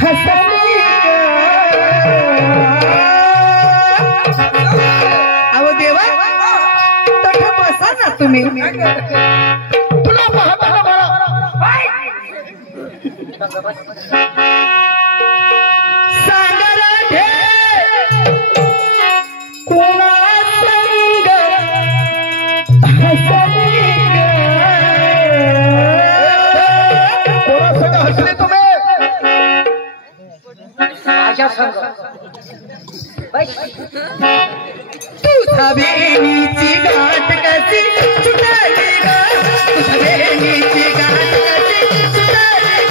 हसली अहो देवा तठ बसा ना तुम्ही तुला पाहता ना मला सागराधे कोणा संग हसली कोणा संग हसले तुम्ही माझ्या संग तुझा बेनीची गाठ कशी सुटाली ग तुझा बेनीची गाठ कशी सुटाली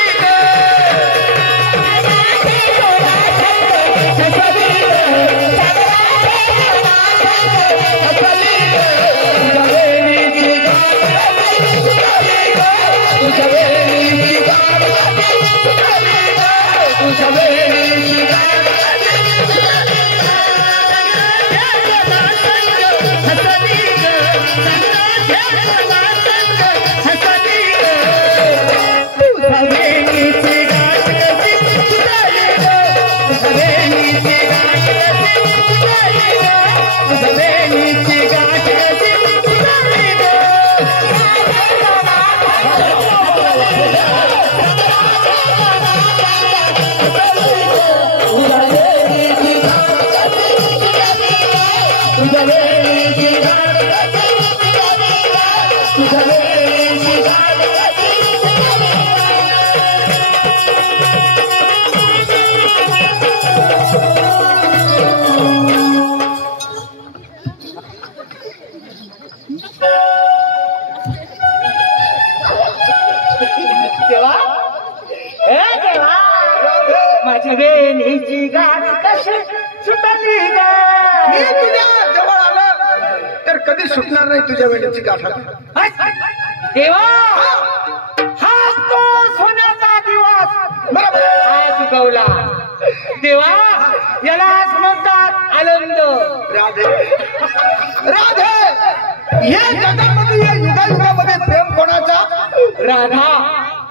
ग तुझा बेनीची गाठ कशी सुटाली ग माझ्या बेनीची गाठ कशी सुटली ग मी तुझ्या जवळ आलं तर कधी सुटणार नाही तुझ्या वेळेची गाठ देवा हा तो सोन्याचा दिवस बरोबर आज उगवला देवा यालाच म्हणतात आनंद राधे राधे या जगामध्ये या युगायुगामध्ये प्रेम कोणाचा राधा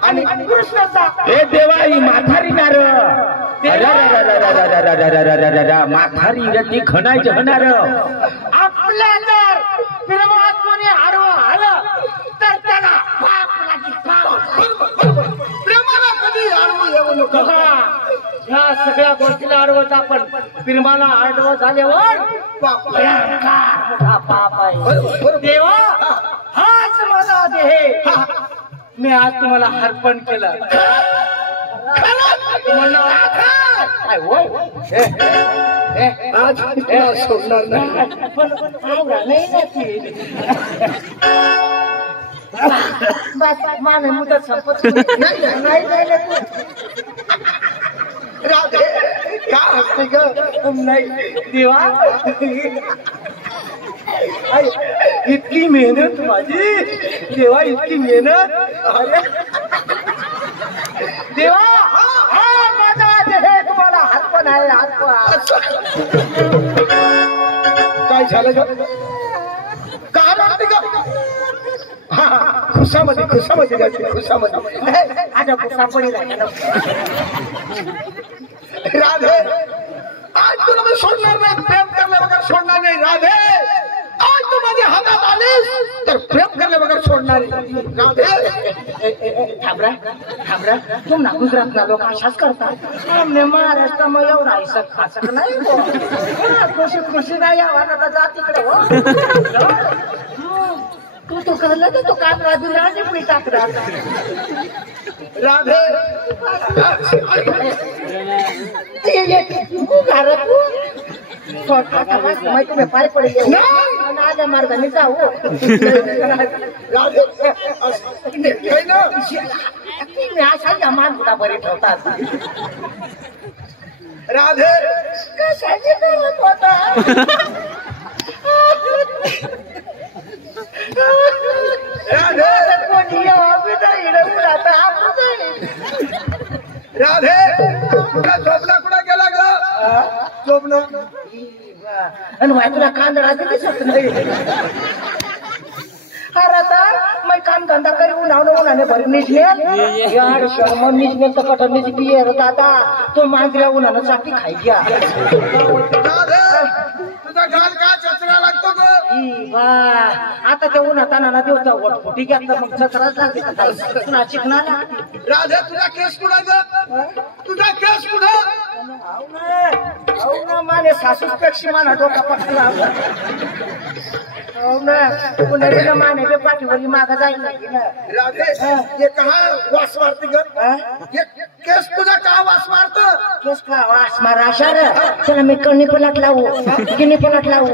आणि कृष्णाचा हे देवा ही म्हातारी नार म्हातारी ती खणायची होणार आपल्या जर प्रेमात कोणी आडवं आलं तर त्याला पाप लागेल, पाप. प्रेमाला कधी आडवं येऊ नका ह्या सगळ्या गोष्टीला आडवत आपण प्रेमाला आडवं झाल्यावर भयंकर मोठा पाप आहे देवा हाच माझा देह मी आज तुम्हाला अर्पण केलं म्हणलं, काय होय? आज तुला सोडणार नाही पण आवडा नाही ना ती. बस माझं मुदत संपत नाही राधे का हसते ग नाही देवा इतकी मेहनत माझी देवा इतकी मेहनत अरे देवा हा माझा देह तुम्हाला हातपण आहे हातपण काय झालं ग का रडते ग खुशामध्ये खुशामध्ये जायची खुशामध्ये आता सापडी राधे आज तुला मी सोडणार नाही प्रेम करल्या बगर सोडणार नाही राधे आज तू माझ्या हातात आलीस तर प्रेम करल्या बगर सोडणार नाही राधे थांबरा थांबरा तुम ना गुजरातला लोक अशाच करतात आमने महाराष्ट्रामध्ये एवढा ऐसा खासक नाही खुशी खुशी नाही यावा जा तिकडे हो तू करलं तर तो काम राजूला मी टाकणार राधे तुम्ही पाय पडले माझ्या मार्गाने जाऊ राधे काही ना मी अशा या मार्गुला बरे ठेवतात राधे कशाची बोलत होता राधे कोणी राधे तुला झोपला कुठं गेला ग झोपणं आणि तुला कांदळा दिसत नाही अरे तर मग कांदा धंदा करी उन्हाने भरी निघले यार शर्म निघले सकट निघली रे दादा तो मांजऱ्या उन्हानं चाटी खाई घ्या तुझा गाल का चचरा लागतो ग आता ते उन्हाताना देवता वट फुटी घेतलं मग चचराच लागते का काय पुन्हा चिकना राधे तुझा केस कुठं ग तुझा केस कुठं हो ना माने सासूपेक्षा माना डोका पटला हो ना पुन्हा माने के पाठीवरी माग जाईल राधे ये कहा वास मारती ग ये केस तुझा का वास मारतो केस का वास मारा शर चला मी कणी पलट लावू किनी पलट लावू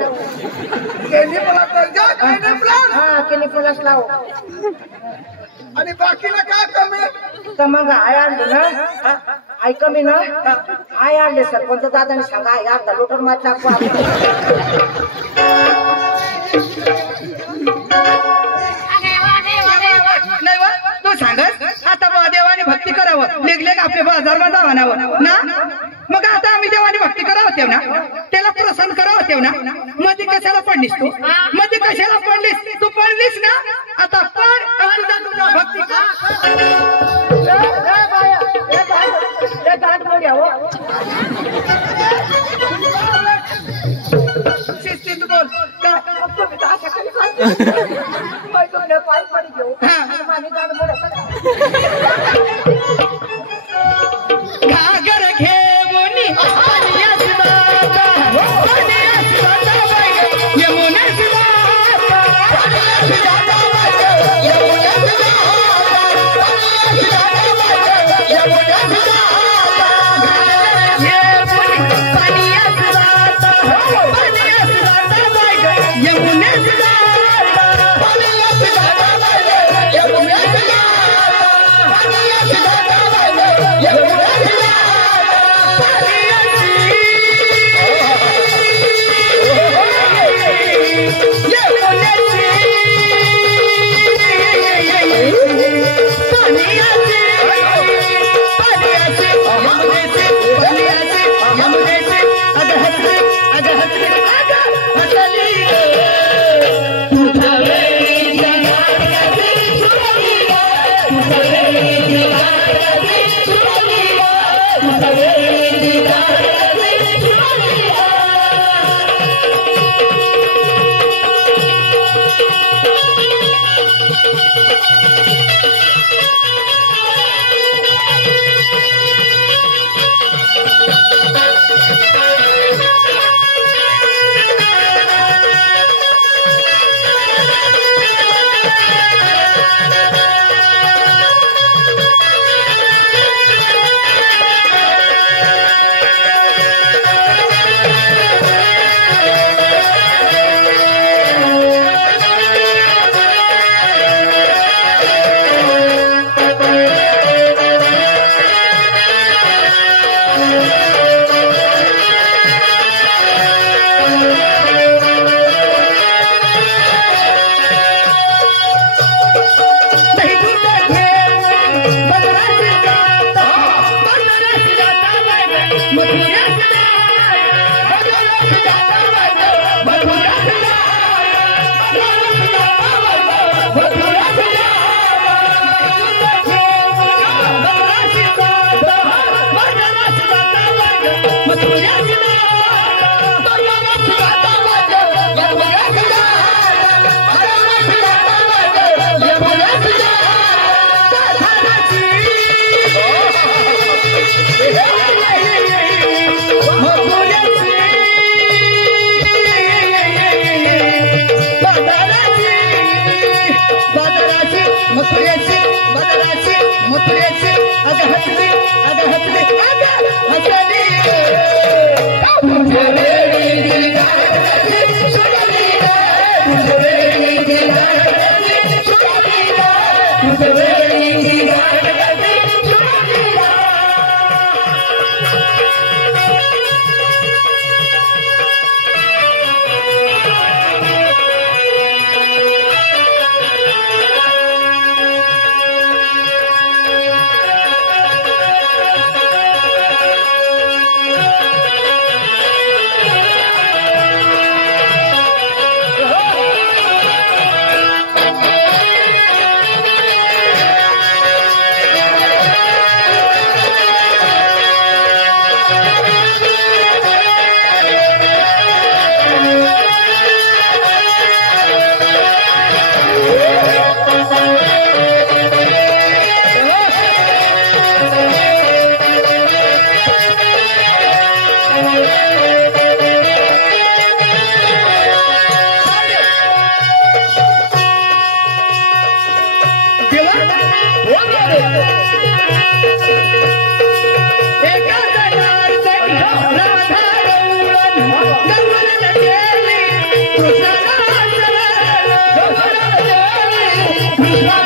केनी पलट जा केनी पलट हा किनी पलट लावू आणि बाकीला काय कमी तर मग आय आणले ना आई कमी ना आय आणले सरपंच दादाने सांगा आई अर्धा लोटर मात टाकू नाही वा तू सांगस आता देवाने भक्ती करावं निघले का आपले बाजारला जावनावं ना मग आता आम्ही देवाने भक्ती करावं तेव ना त्याला प्रसन्न करावं तेव ना मध्ये कशाला पडलीस तू मध्ये कशाला पडलीस तू पडलीस ना आता पड आणि तुझा भक्ती शिस्तीत बोल घागर घेऊन एका जगात राधा गवळण गेली कृष्णाला शरण.